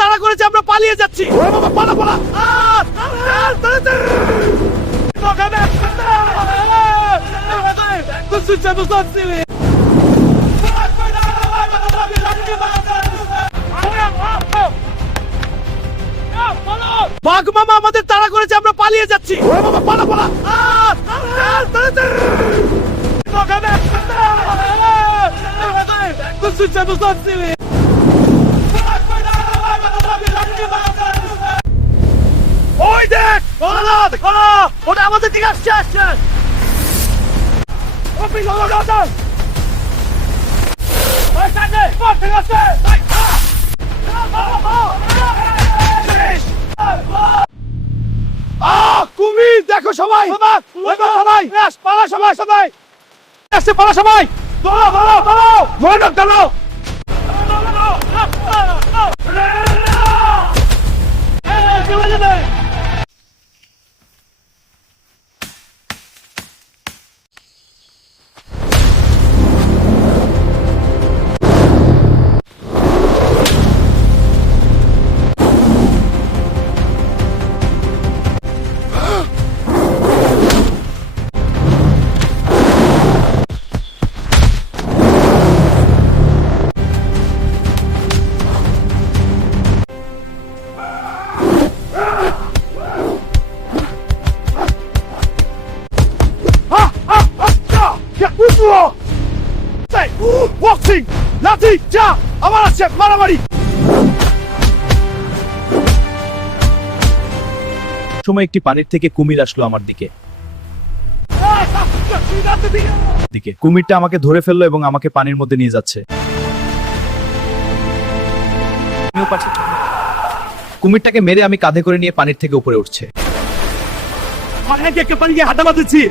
তাড়া করেছে, আমরা পালিয়ে যাচ্ছি। পালা পালা। বাঘ মামা আমাদের তাড়া করেছে, আমরা পালিয়ে যাচ্ছি। পালা পালা। ওই দেখ, ওটা আমাদের দিকে আসছে। কুমির দেখো সবাই, পালা সবাই, সবাই আসছে, পালা সবাই, মনোযোগ দাও। বক্সিং লাঠি যা আমার আছে, মারামারি। সময় একটি পানির থেকে কুমির আসলো আমার দিকে। কুমিরটা আমাকে ধরে ফেললো এবং আমাকে পানির মধ্যে নিয়ে যাচ্ছে। কুমিরটাকে মেরে আমি কাঁধে করে নিয়ে পানির থেকে উপরে উঠছে। হাঁটা বাঁধেছি।